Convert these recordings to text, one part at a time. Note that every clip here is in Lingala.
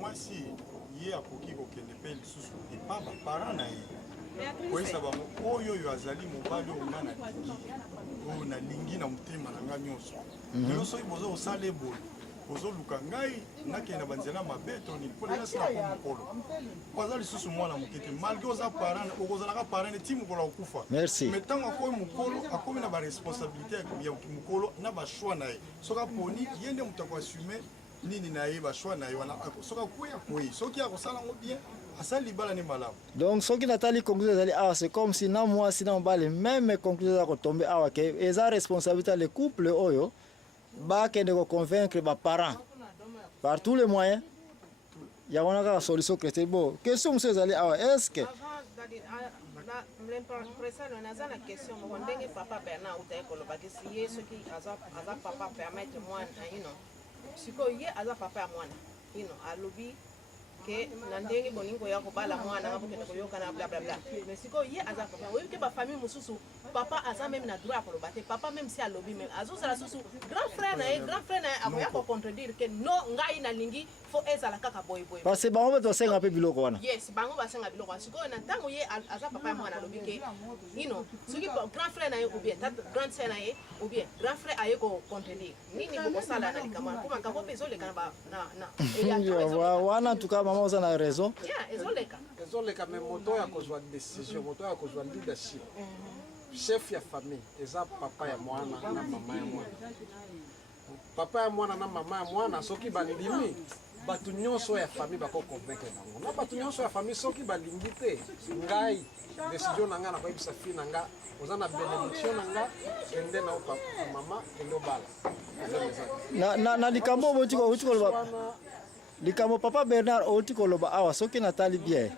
mwasi ye akoki kokende pe lisusu epa bapara na ye koyesa bango oyo azali mobali oyo nga nalingi oyo nalingi na motema na nga nyonso lelo soki boza osala eboye ozoluka ngai nakenda banzela mabe toni mpo lenasila po mokolo oza lisusu mwana moke te malgré oza parent okozalaka parent ti mokolo akokufa mais ntango akomi mokolo akomi na baresponsabilité ya mokolo na bashwa na ye soki aponi ye nde moto akoasume nini na ye bashwa na ye wana soki akoyi akoyi soki akosala yango bien asali libala ne malamu. Donc soki natali conclusion ezali awa c'est comme si na mwasi na mobali même conclusion eza kotombe awa ke eza responsabilité le couple oyo bakende ko convaincre ba parents par tous les moyens ya wana ka solution que bon question monsieur ezali awa est-ce que l'impression naza na question mo ndenge papa Bernard utaye koloba ke si ye soki aza papa permettre mwana siko ye aza papa ya mwana alobi ke na ndenge boningo ya kobala mwana ngabokende koyoka na bla bla bla mais siko ye aza papa oyo ke ba famille mususu papa aza même na droit koloba te papa même si alobi même azo sala susu grand frère na akoya ko contredire ke no ngai na lingi fo ezala kaka boy parce que bango bato senga pe biloko wana yes bango basenga biloko siko na ntango ye aza papa ya mwana alobi ke soki grand frère na ye ou bien grande sœur na ye ou bien grand frère aye ko contredire nini boko sala na likama ko maka ko bezo le kana na wana en tout cas maman oza na raison ezoleka mais moto ya kozwa décision moto ya kozwa leadership chef ya famille eza papa ya mwana na mama ya mwana papa ya mwana na mama ya mwana soki bandimi batu nyonso ya famille bako convaincre bango na batu nyonso ya famille soki balingi te ngai décision na nga na koyebisa fi na nga oza na bénédiction na nga kende na mama kende obala na likambo boti koloba likambo papa Bernard oti koloba awa soki natali bien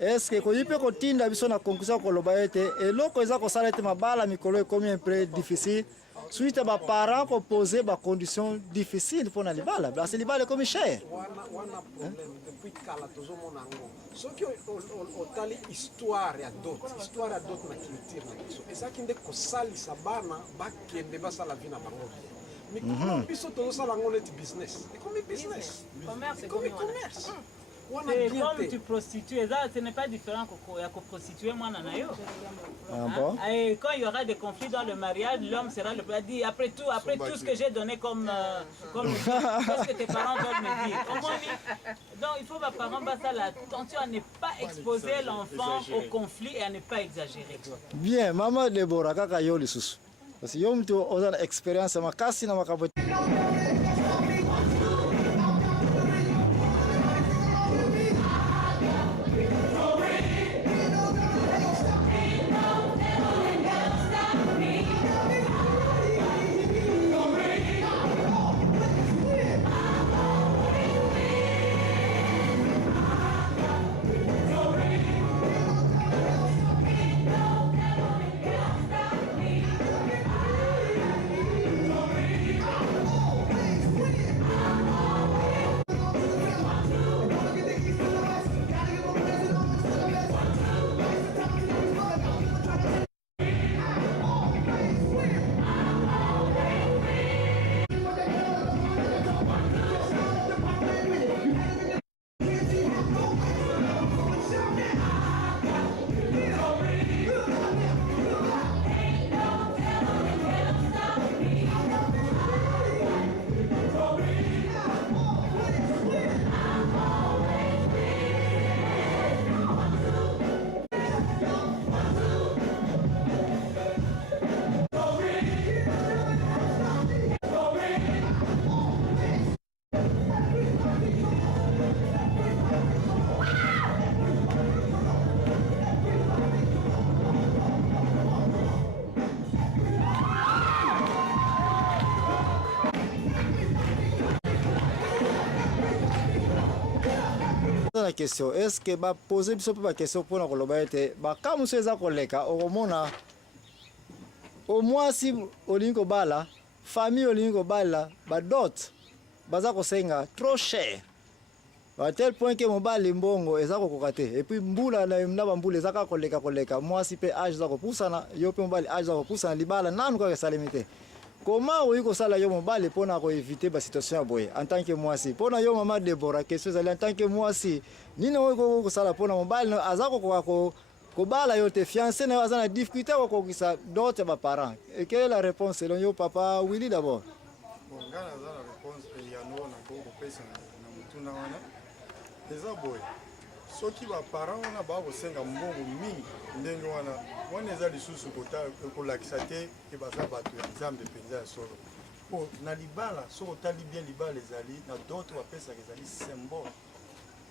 est-ce que koyipe kotinda biso na conclusion koloba ete eloko eza kosala ete mabala mikolo ekomi un peu difficile suite ba parents ko poser ba conditions difficiles pour na libala parce que libala ekomi cher wana problème depuis kala tozomona ngo soki otali histoire ya dot na culture na biso ezaki nde kosalisa bana bakende basala vie na bango mais comment biso tozosala ngo neti business ekomi business commerce. C'est comme tu prostitues, ce n'est pas différent que prostituer moi nanayo. Et quand il y aura des conflits dans le mariage, l'homme sera le plat dit après tout ce que j'ai donné comme qu'est-ce que tes parents doivent me dire. Donc il faut que les parents fassent attention à ne pas exposer l'enfant au conflit et à ne pas exagérer. Bien, maman Deborah kaka yo lisusu. Parce que yo mtu ozana experience makasi na makaboti. La question est-ce que ba poser biso pe ba question pour na koloba ete ba kamu seza koleka okomona au moins si olingo bala famille olingo bala ba dot baza kosenga trop cher à tel point que mobali mbongo eza kokoka te et puis mbula na bambula eza ka koleka moi si pe age za kopusana yo pe mobali age za kopusana libala nanu ka salimite comment oui ko sala yo mobali pona ko éviter ba situation boye en tant que moi si pona yo maman Deborah question en tant que moi si nini ko sala pona mobali azako ko bala yo te fiancé na azana difficulté ko kisa d'autres ba parents et quelle est la réponse selon yo papa Willy d'abord? Bon ngana za la réponse ya no na ko pesa na mutuna wana eza boye soki ba parents wana ba ko senga mbongo mingi ndenge wana eza lisusu kolakisa te ke baza bato ya nzambe mpenza ya solo po na libala soko otali bien libala ezali na d'autres bapesaka ezali symbole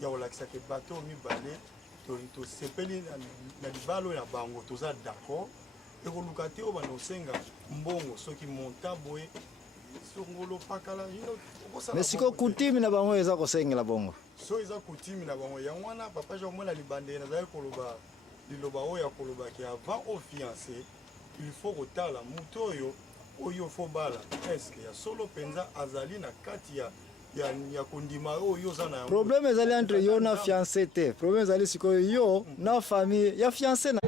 ya kolakisa ke bato mibale tosepeli na libala oyo na bango toza d'accord ekoluka te oyo bana osenga mbongo soki monta boye songolo pakala mais siko kutimi na bango eza kosengela bongo so eza kutimi na bango yango wana papa jean mona libandeli nazali koloba liloba oyo ya kolobaki avant au fiancé il faut kotala moto oyo fo bala eske ya solo mpenza azali na kati ya kondima oyo oza na yango problème ezali entre yo na fiancé te problème ezali sikoyo yo na famille ya fiancé na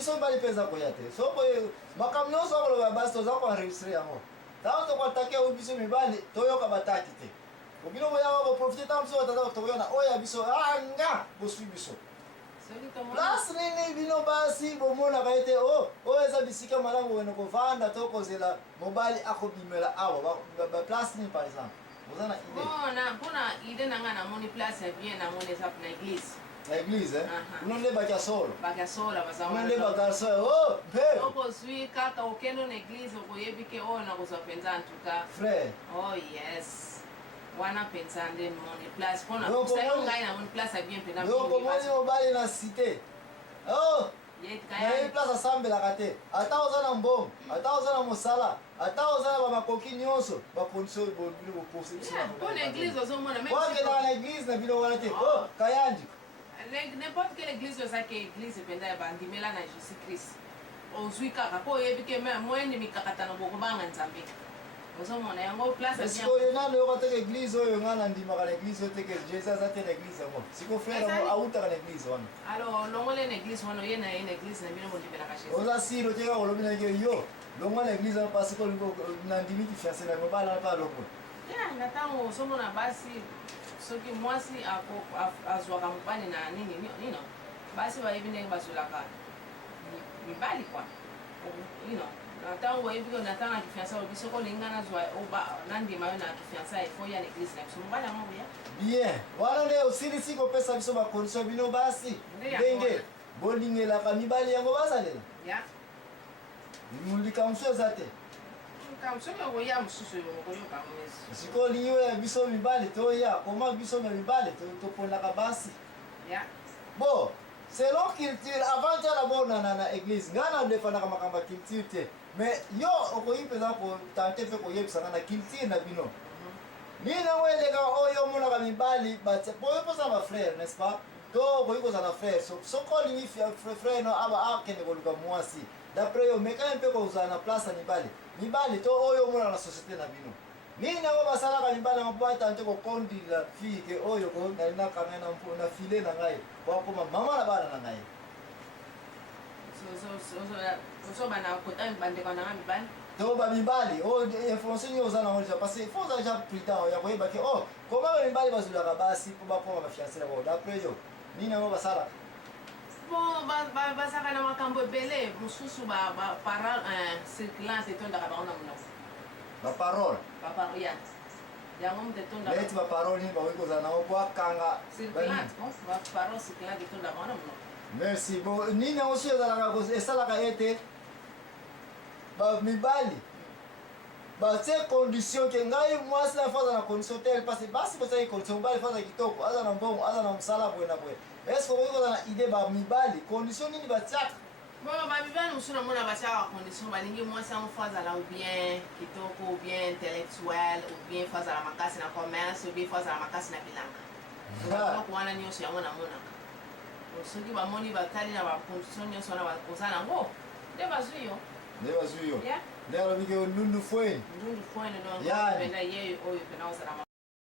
biso bali pesa koyate soko makamno soko lo basto za ko enregistrer yango tawo ko atake o biso mibali toyoka bataki te obino boya ko profiter tam so tata to yona oya biso anga bosu biso plus nini bino basi bomona kaite o eza bisika malango wena ko vanda to ko zela mobali akobimela awa ba plus ni par exemple ozana idée bona idée nanga na moni place bien na moni za na église l'église unonde bakasolo unonde bakasolo okozwi kaka okendo na église okoyebi ke oyo nakozwa mpenza antuka frère yes wana mpenza nde moni place mpona sayo ngai na moni place ya bien mpenza okomoni mobali na cité nayebi place asambelaka te ata oza na mbongo ata oza na mosala ata oza na bamakoki nyonso bakondition bino boposepona église ozomona wakendaka na église na bino wana te kayandi n'importe quelle église ozaki église mpenza ya bandimela na jésus christ ozwi kaka po oyebi ke moyende mikakatano bokobanga nzambe ozomona yango place sikoyo nano yoka teke église oyo nga na ndimaka na église oyo teke jésus aza te na église yango siko frère yango autaka na église wana alors longole na église wana oye na ye na église na bino bondimelaka jésus oza siro teka kolobi na ye yo longo na église wana pasi na ndimiki fiancé na mobala na pa longo na ntango ozomona basi soki mwasi azwaka mobali na nini basi bayebi ndenge bazwelaka mibali kwa na ntango oyebi na ntango na kifiansa olobi soki olingi nazwa nandima yo na kifiansa efo ya na église na biso mobali yango boya bien wana nde osilisi kopesa biso bakondition bino basi ndenge bolingelaka mibali yango bazalela likamso eza te sikoyo olingi oya biso mibali toya koma biso na mibali topondaka basi bon selon culture avant tia d'abord na église ngai nalefandaka makambo ya culture te mais yo okoki mpenza kotante mpe koyebisanga na culture na bino nini yango eleka oyo omonaka mibali poyo mpoza na bafrère n'est-ce pas to okoki kozala na frère soki olingi frère no akende koluka mwasi d'après yo mekani mpe kozala na place ya mibali to oyo omonaka na société na bino nini yango basalaka mibali yango mpo atante kokondila fille ke oyo nalinaka ngai na file na ngai po akoma mama na bana na ngai to bamibali information nini oza nango deja parce que fo oza deja prudent ya koyeba ke koma bamibali bazwilaka basi mpo bakoma bafiancé na bao d'après yo nini yango basala bon bazalaka na makambo ebele mosusu baparole circulante etondaka bango na monoko baparole ya yango moto etondaka neti baparole nini bakoki kozala nango po akanga circulante baparole circulante etondaka bango na monoko merci bo nini yango soki ezalaka esalaka ete mibali batie condition ke ngai mwasi na faza na condition tel parce que basi bozali condition mobali faza kitoko aza na mbongo aza na mosala boye na boye est ce que okoki koza na idée bamibali condition nini batiaka bon bamibali mosusu namona batiaka condition balingi mwasi yango fo azala ou bien kitoko ou bien intellectuel ou bien fo azala makasi na commerce ou bien fo azala makasi na bilanga biloko wana nyonso yango namonaka soki bamoni batali na bacondition nyonso wana bakoza nango nde bazwi yo nde bazwi yo nde alobiki ndundu fweni ndundu fweni donc yani pena ye oyo pena ozala